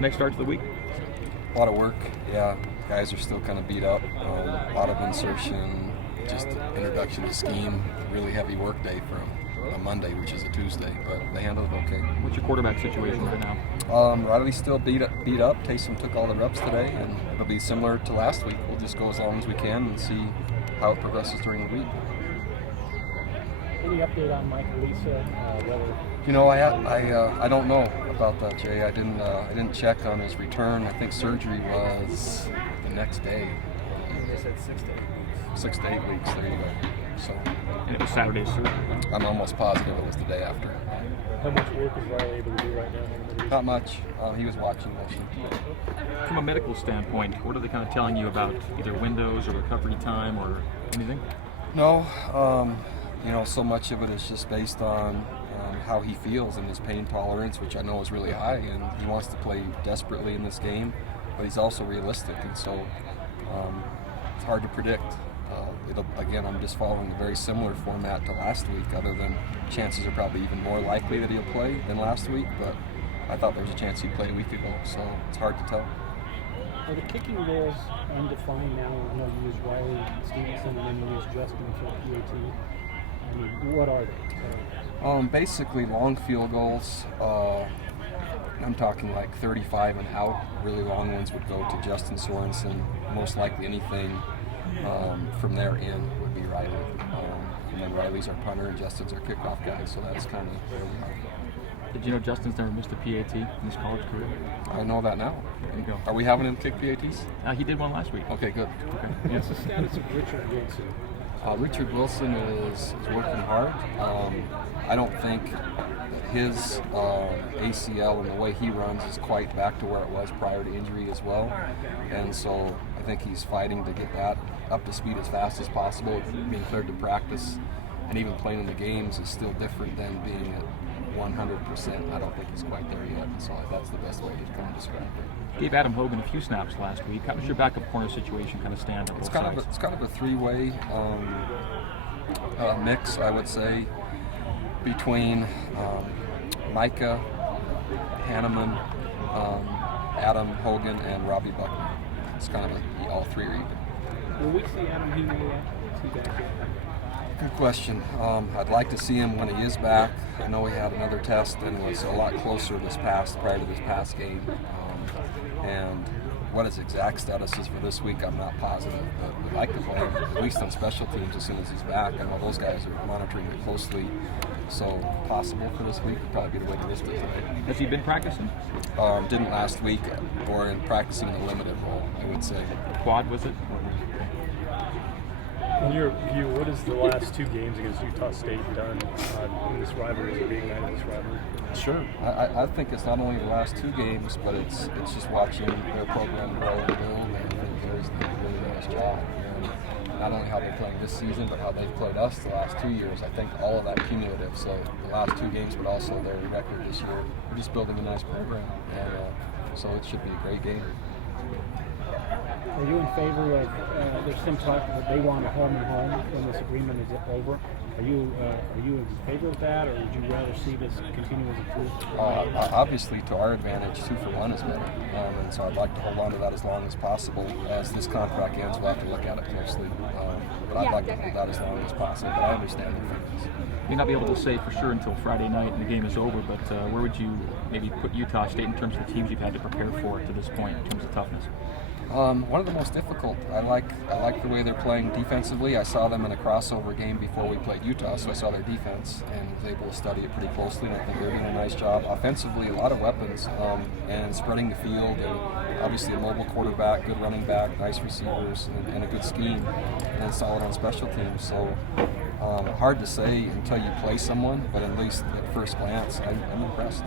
Next starts of the week? A lot of work, yeah. Guys are still kind of beat up. A lot of insertion, just introduction to scheme. Really heavy work day from a Monday, which is a Tuesday, but they handled it okay. What's your quarterback situation right now? Riley's still beat up. Taysom took all the reps today, and it'll be similar to last week. We'll just go as long as we can and see how it progresses during the week. Any update on Mike Lisa? Whether I don't know about that, Jay. I didn't check on his return. I think surgery was the next day. they said 6 to 8 weeks. 6 to 8 weeks. There you go. So, And it was Saturday's surgery. I'm almost positive it was the day after. How much work is Riley able to do right now? Not much. He was watching motion. From a medical standpoint, what are they kind of telling you about either windows or recovery time or anything? No, so much of it is just based on how he feels and his pain tolerance, which I know is really high, and he wants to play desperately in this game, but he's also realistic, and so it's hard to predict. I'm just following a very similar format to last week, other than chances are probably even more likely that he'll play than last week, but I thought there was a chance he'd play a week ago, so it's hard to tell. Are the kicking goals undefined now? I know you use Riley Stevenson and then you use Justin for PAT. I mean, what are they? Basically long field goals. I'm talking like 35 and out. Really long ones would go to Justin Sorensen. Most likely anything from there in would be Riley. And then Riley's our punter and Justin's our kickoff guy, so that's kind of where we are. Did you know Justin's never missed a PAT in his college career? I know that now. There you go. Are we having him kick PATs? He did one last week. Okay, good. Okay. What's the status of Richard Wilson? Richard Wilson is working hard. I don't think his ACL and the way he runs is quite back to where it was prior to injury as well. And so I think he's fighting to get that up to speed as fast as possible. Being cleared to practice and even playing in the games is still different than being at 100%. I don't think he's quite there yet. So that's the best way to kind of describe it. Gave Adam Hogan a few snaps last week. How does your backup corner situation kind of stand on both sides? It's kind of a three-way mix, I would say, between Micah, Hanneman, Adam Hogan, and Robbie Buckner. It's kind of all three are even. Will we see Adam Heaney yet? Is he back yet? Good question. I'd like to see him when he is back. I know he had another test and it was a lot closer prior to this past game. And what his exact status is for this week, I'm not positive. But we'd like to play him, at least on special teams, as soon as he's back. I know those guys are monitoring it closely. So possible for this week would probably be the way to list it today. Has he been practicing? Didn't last week, or in practicing in a limited role, I would say. Quad, was it? In your view, what has the last two games against Utah State done in this rivalry, as a big night of this rivalry? Sure. I think it's not only the last two games, but it's just watching their program grow and build, and I think Gary's done a really nice job. And not only how they're playing this season, but how they've played us the last 2 years. I think all of that cumulative. So the last two games, but also their record this year. We're just building a nice program, and so it should be a great game. Are you in favor of, there's some talk that they want a home and home when this agreement is over. Are you in favor of that, or would you rather see this continue as a truth? Obviously, to our advantage, 2 for 1 is better. And so I'd like to hold on to that as long as possible. As this contract ends, we'll have to look at it closely. But I'd like to hold that as long as possible. But I understand the difference. You may not be able to say for sure until Friday night and the game is over, but where would you maybe put Utah State in terms of the teams you've had to prepare for to this point in terms of toughness? One of the most difficult. I like the way they're playing defensively. I saw them in a crossover game before we played Utah, so I saw their defense and was able to study it pretty closely, and I think they're doing a nice job. Offensively, a lot of weapons and spreading the field, and obviously a mobile quarterback, good running back, nice receivers, and a good scheme, and solid on special teams. So hard to say until you play someone, but at least at first glance, I'm impressed.